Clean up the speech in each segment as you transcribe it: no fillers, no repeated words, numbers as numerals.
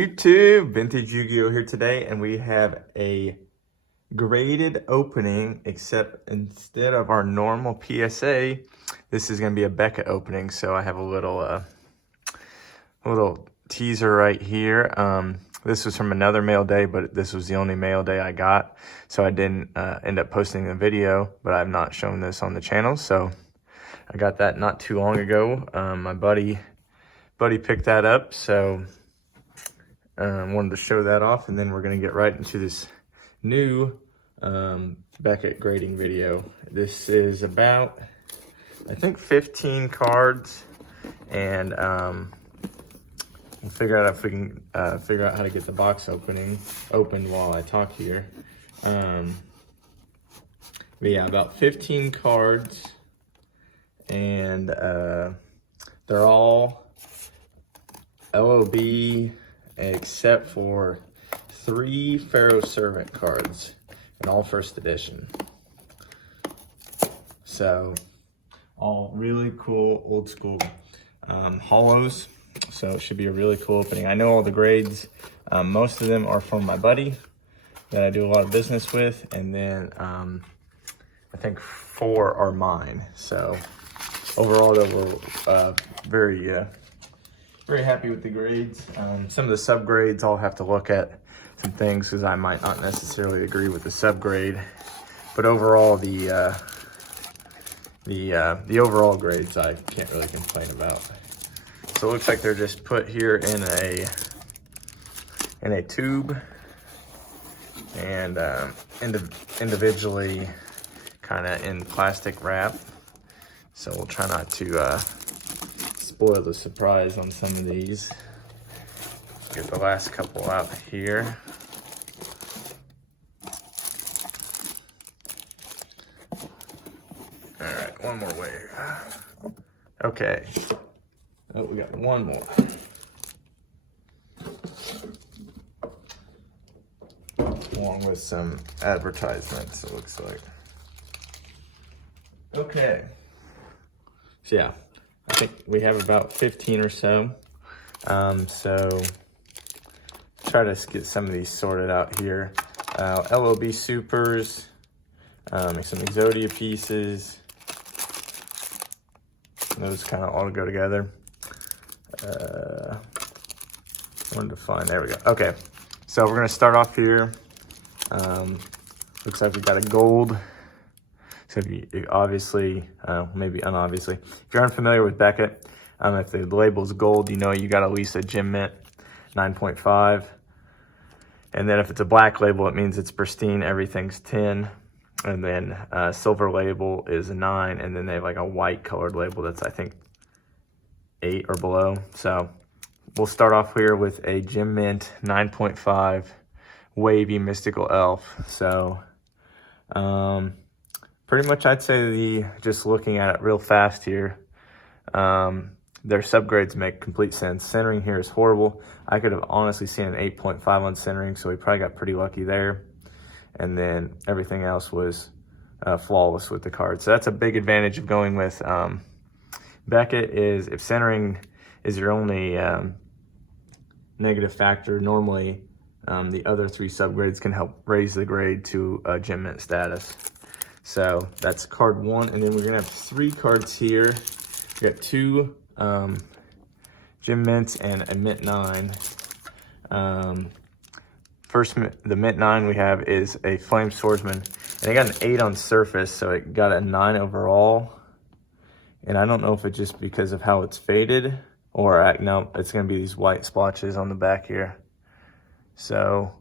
YouTube? Vintage Yugioh here today, and we have a graded opening, except instead of our normal PSA, this is going to be a Beckett opening. So I have a little teaser right here. This was from another mail day, but this was the only mail day I got, so I didn't end up posting the video, but I've not shown this on the channel. So I got that not too long ago. My buddy picked that up, so wanted to show that off, and then we're going to get right into this new Beckett grading video. This is about, I think, 15 cards, and we'll figure out if we can figure out how to get the box opened while I talk here. But yeah, about 15 cards, and they're all LOB except for 3 Pharaoh Servant cards, and all first edition. So all really cool old school holos. So it should be a really cool opening. I know all the grades. Most of them are from my buddy that I do a lot of business with, and then I think 4 are mine. So overall, though, we're very happy with the grades. Some of the subgrades, I'll have to look at some things because I might not necessarily agree with the subgrade. But overall, the overall grades I can't really complain about. So it looks like they're just put here in a tube and individually kind of in plastic wrap. So we'll try not to spoil the surprise on some of these. Get the last couple out here. All right, one more wave. Okay. Oh, we got one more. Along with some advertisements, it looks like. Okay. So yeah, I think we have about 15 or so. So try to get some of these sorted out here. LOB Supers, some Exodia pieces. Those kind of all go together. Wanted to find, there we go. Okay, so we're gonna start off here. Looks like we got a gold. So if you obviously, maybe unobviously, if you're unfamiliar with Beckett, if the label's gold, you know you got at least a Gem Mint 9.5. And then if it's a black label, it means it's pristine, everything's 10. And then silver label is a 9, and then they have like a white colored label that's, I think, 8 or below. So we'll start off here with a Gem Mint 9.5 wavy mystical elf. So pretty much I'd say just looking at it real fast here, their subgrades make complete sense. Centering here is horrible. I could have honestly seen an 8.5 on centering, so we probably got pretty lucky there. And then everything else was flawless with the card. So that's a big advantage of going with Beckett, is if centering is your only negative factor, normally the other 3 subgrades can help raise the grade to Gem Mint status. So that's card 1, and then we're gonna have 3 cards here. We got 2 Gem Mints and a Mint 9. First, the Mint 9 we have is a Flame Swordsman, and it got an 8 on surface, so it got a 9 overall. And I don't know if it's just because of how it's faded, or no, it's gonna be these white splotches on the back here. So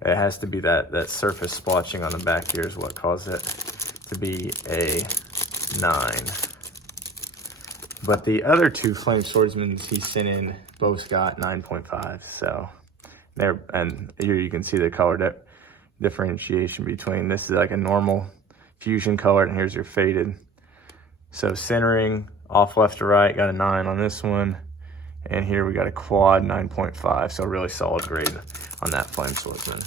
it has to be that surface splotching on the back here is what caused it to be a 9. But the other 2 Flame Swordsmen he sent in both got 9.5. So there, and here you can see the color differentiation between this is like a normal fusion color, and here's your faded. So centering off left to right, got a 9 on this one, and here we got a quad 9.5. So really solid grade on that Flame Swordsman.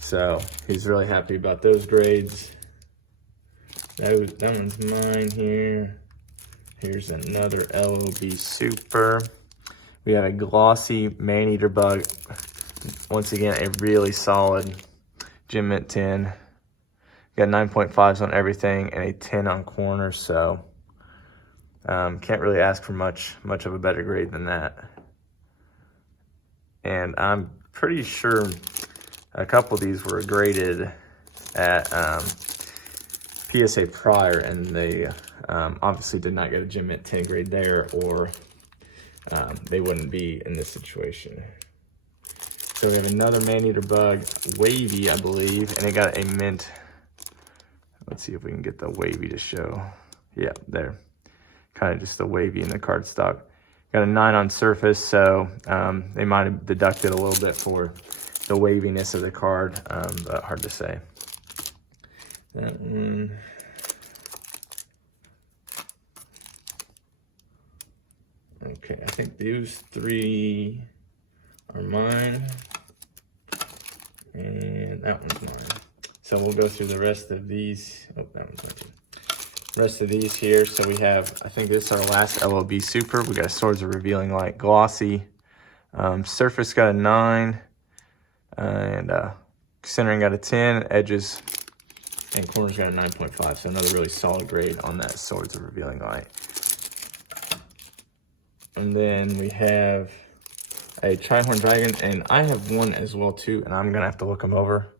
So he's really happy about those grades. That one's mine here. Here's another LOB Super. We have a glossy Maneater Bug. Once again, a really solid Gem Mint 10. Got 9.5s on everything and a 10 on corners, so can't really ask for much of a better grade than that. And I'm pretty sure a couple of these were graded at PSA prior, and they obviously did not get a Gem Mint 10 grade there, or they wouldn't be in this situation. So we have another Maneater Bug, wavy, I believe, and it got a mint. Let's see if we can get the wavy to show. Yeah, there. Kind of just the wavy in the cardstock. Got a 9 on surface, so they might have deducted a little bit for the waviness of the card, but hard to say. That one. Okay, I think these 3 are mine, and that one's mine. So we'll go through the rest of these. Oh, that one's mine too. Rest of these here. So we have, I think this is our last LOB Super. We got a Swords of Revealing Light glossy. Surface got a 9, and centering got a 10. Edges and corners got a 9.5. So another really solid grade on that Swords of Revealing Light. And then we have a Trihorn Dragon, and I have one as well too, and I'm gonna have to look them over.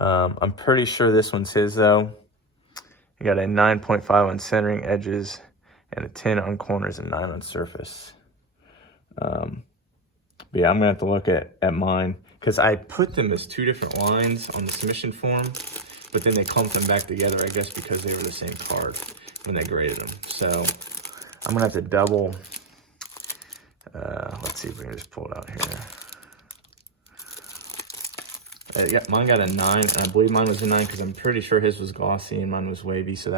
I'm pretty sure this one's his though. You got a 9.5 on centering edges and a 10 on corners and 9 on surface. But yeah, I'm gonna have to look at mine, because I put them as 2 different lines on the submission form, but then they clumped them back together, I guess because they were the same card when they graded them. So I'm gonna have to double. Let's see if we can just pull it out here. Yeah, mine got a 9, and I believe mine was a 9 because I'm pretty sure his was glossy and mine was wavy, so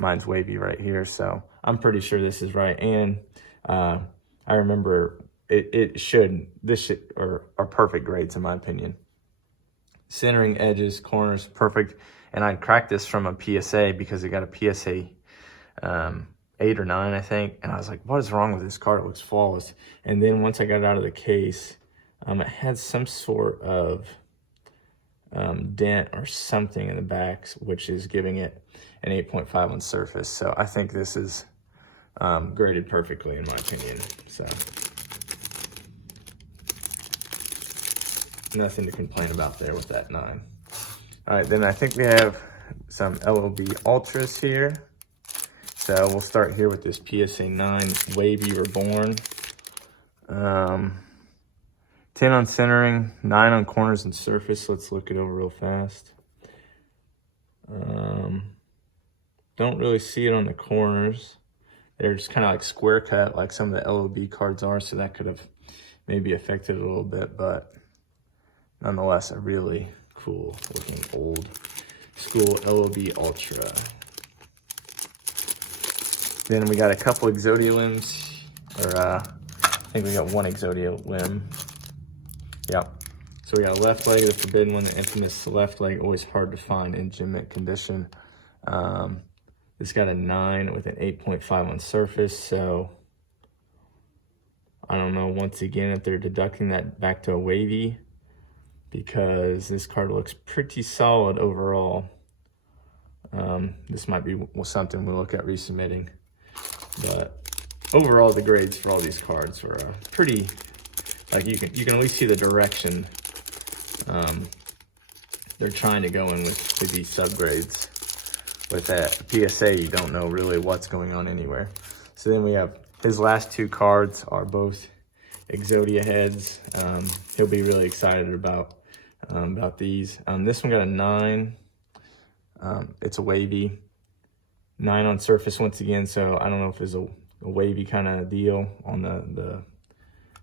mine's wavy right here. So I'm pretty sure this is right. And I remember this should are perfect grades in my opinion. Centering, edges, corners, perfect. And I cracked this from a PSA because it got a PSA 8 or 9, I think. And I was like, what is wrong with this card? It looks flawless. And then once I got it out of the case, it had some sort of dent or something in the back, which is giving it an 8.5 on surface. So I think this is graded perfectly in my opinion. So nothing to complain about there with that 9. All right, then I think we have some LOB Ultras here. So we'll start here with this PSA 9 Wavy Reborn. 10 on centering, 9 on corners and surface. Let's look it over real fast. Don't really see it on the corners. They're just kind of like square cut, like some of the LOB cards are, so that could have maybe affected it a little bit, but nonetheless, a really cool looking old school LOB Ultra. Then we got a couple Exodia limbs, or I think we got one Exodia limb. Yep. So we got a left leg, the forbidden one, the infamous left leg, always hard to find in Gem Mint condition. This got a 9 with an 8.5 on surface, so I don't know once again if they're deducting that back to a wavy, because this card looks pretty solid overall. This might be something we'll look at resubmitting, but overall the grades for all these cards were pretty, like you can at least see the direction they're trying to go in with these subgrades. With that PSA, you don't know really what's going on anywhere. So then we have his last 2 cards are both Exodia heads. He'll be really excited about these. This one got a 9. It's a wavy 9 on surface once again. So I don't know if it's a wavy kind of deal on the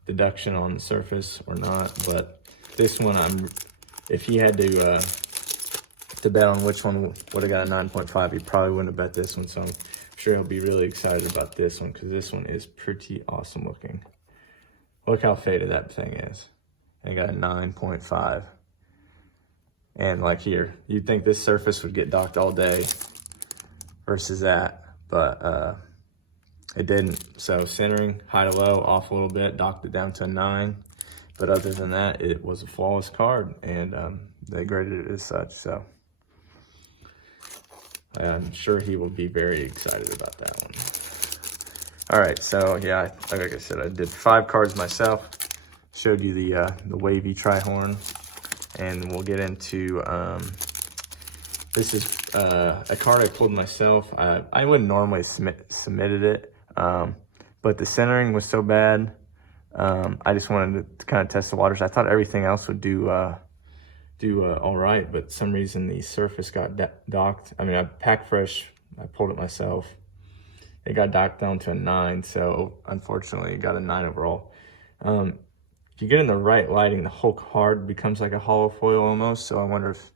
deduction on the surface or not. But this one, if he had to bet on which one would have got a 9.5, he probably wouldn't have bet this one. So I'm sure he'll be really excited about this one, because this one is pretty awesome looking. Look how faded that thing is. And it got a 9.5. And like here, you'd think this surface would get docked all day versus that. But it didn't. So centering, high to low, off a little bit, docked it down to a 9. But other than that, it was a flawless card, and they graded it as such. So I'm sure he will be very excited about that one. All right, so yeah, like I said, I did 5 cards myself. Showed you the wavy tri-horn, and we'll get into this is a card I pulled myself. I wouldn't normally submitted it, but the centering was so bad. I just wanted to kind of test the waters. I thought everything else would do all right, but some reason the surface got docked. I mean, I packed fresh. I pulled it myself. It got docked down to a 9, so unfortunately, it got a 9 overall. If you get in the right lighting, the whole card becomes like a hollow foil almost. So I wonder if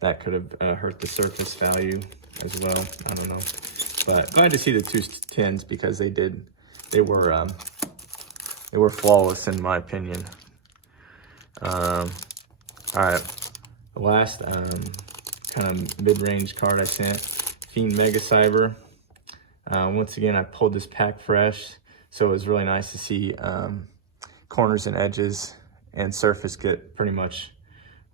that could have hurt the surface value as well. I don't know, but glad to see the 2 10s because they were flawless in my opinion. All right, the last kind of mid-range card I sent, Fiend Mega Cyber. Once again, I pulled this pack fresh, so it was really nice to see corners and edges and surface get pretty much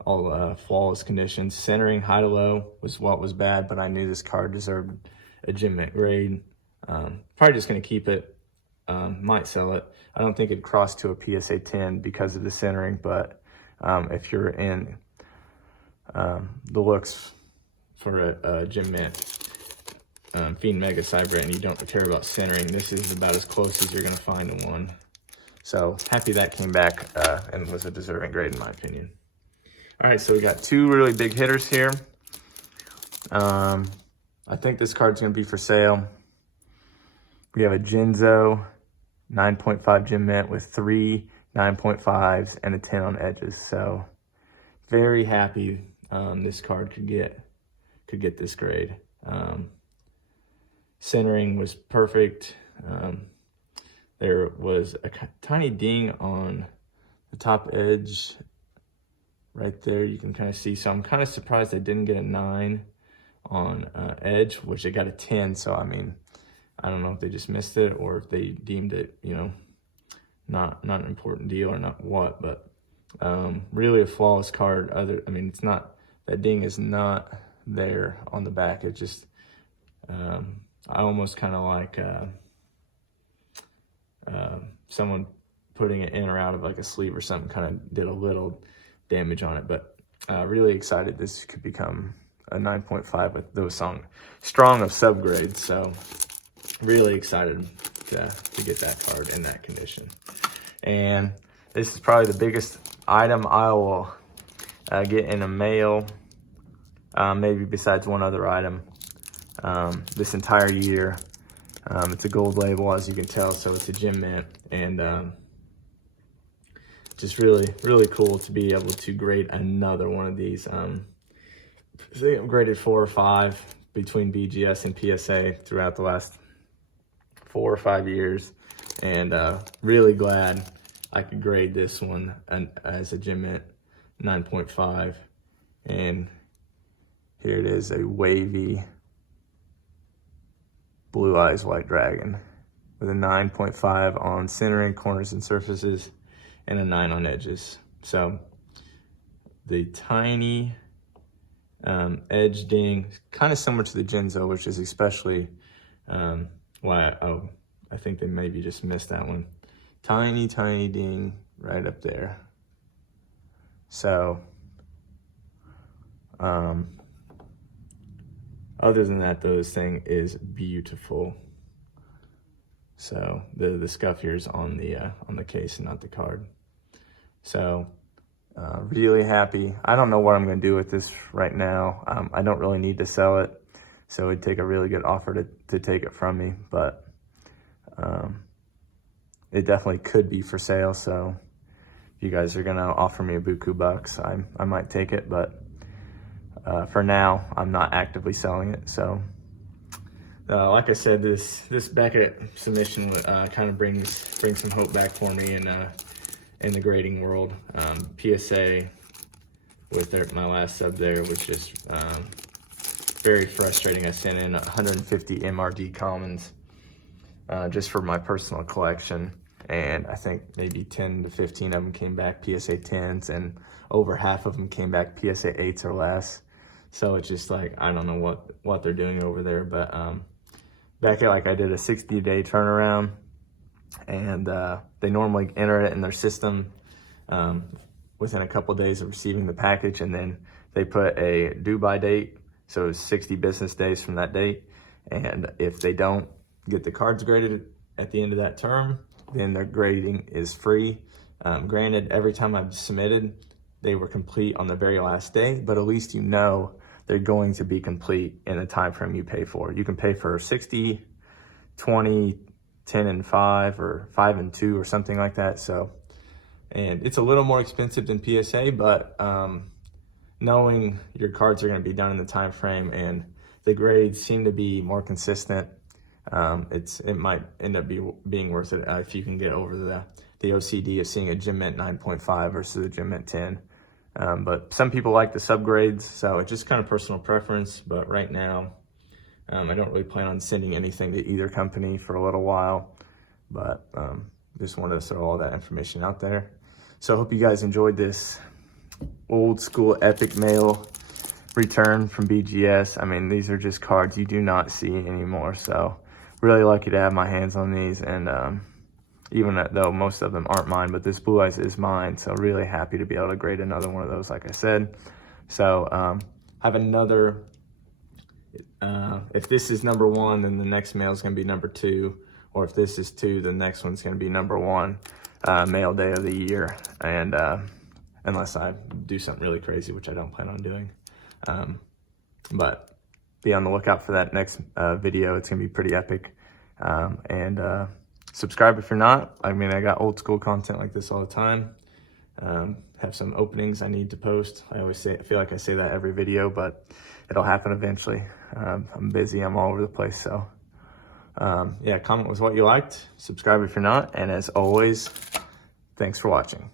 all flawless conditions. Centering, high to low was what was bad, but I knew this card deserved a gym mint grade. Probably just going to keep it. Might sell it. I don't think it'd cross to a PSA 10 because of the centering, but if you're in the looks for a gym mint Fiend Mega Cyber and you don't care about centering, this is about as close as you're going to find to one. So happy that came back and was a deserving grade in my opinion. All right, so we got 2 really big hitters here. I think this card's going to be for sale. We have a Jinzo 9.5 gym mint with 3 9.5s and a 10 on edges. So very happy this card could get this grade. Centering was perfect. There was a tiny ding on the top edge right there. You can kind of see. So I'm kind of surprised I didn't get a 9 on edge, which it got a 10. So I mean, I don't know if they just missed it or if they deemed it, you know, not an important deal or not what, but really a flawless card. I mean, it's not, that ding is not there on the back. It just, I almost kind of like someone putting it in or out of like a sleeve or something kind of did a little damage on it, but really excited this could become a 9.5 with those strong of subgrades. So really excited to get that card in that condition. And this is probably the biggest item I will get in a mail, maybe besides one other item, this entire year. It's a gold label, as you can tell, so it's a gym mint, and just really, really cool to be able to grade another one of these. I think I've graded 4 or 5 between BGS and PSA throughout the last 4 or 5 years, and really glad I could grade this one as a gym mint 9.5. And here it is, a wavy Blue Eyes White Dragon with a 9.5 on centering, corners, and surfaces, and a 9 on edges. So the tiny edge ding, kind of similar to the Jinzo, which is especially why I think they maybe just missed that one. Tiny, tiny ding right up there. So other than that, though, this thing is beautiful. So the scuff here is on the case and not the card. So really happy. I don't know what I'm going to do with this right now. I don't really need to sell it, so it'd take a really good offer to take it from me. But it definitely could be for sale. So if you guys are going to offer me a buku bucks, I might take it. But for now, I'm not actively selling it. So like I said, this Beckett submission kind of brings some hope back for me in the grading world. PSA with my last sub there was just very frustrating. I sent in 150 MRD commons just for my personal collection. And I think maybe 10 to 15 of them came back PSA 10s, and over half of them came back PSA 8s or less. So it's just like, I don't know what they're doing over there. But back at, like, I did a 60-day turnaround, and they normally enter it in their system within a couple days of receiving the package, and then they put a due by date, so it's 60 business days from that date. And if they don't get the cards graded at the end of that term, then their grading is free. Granted, every time I've submitted, they were complete on the very last day, but at least you know they're going to be complete in the time frame you pay for. You can pay for 60, 20, 10 and 5, or 5 and 2, or something like that. So, and it's a little more expensive than PSA, but knowing your cards are going to be done in the time frame and the grades seem to be more consistent, it might end up being worth it if you can get over the OCD of seeing a Gem Mint 9.5 versus a Gem Mint 10. But some people like the subgrades, so it's just kind of personal preference. But right now, I don't really plan on sending anything to either company for a little while, but just wanted to throw all that information out there. So I hope you guys enjoyed this old school epic mail return from BGS. I mean, these are just cards you do not see anymore, so really lucky to have my hands on these. And even though most of them aren't mine, but this Blue Eyes is mine, so really happy to be able to grade another one of those, like I said. So have another, if this is number 1, then the next mail is going to be number 2, or if this is 2, the next one's going to be number 1 mail day of the year. And unless I do something really crazy, which I don't plan on doing. But be on the lookout for that next video. It's gonna be pretty epic. And subscribe if you're not. I mean, I got old school content like this all the time. Have some openings I need to post. I feel like I say that every video, but it'll happen eventually. I'm busy, I'm all over the place. So yeah, comment with what you liked, subscribe if you're not, and as always, thanks for watching.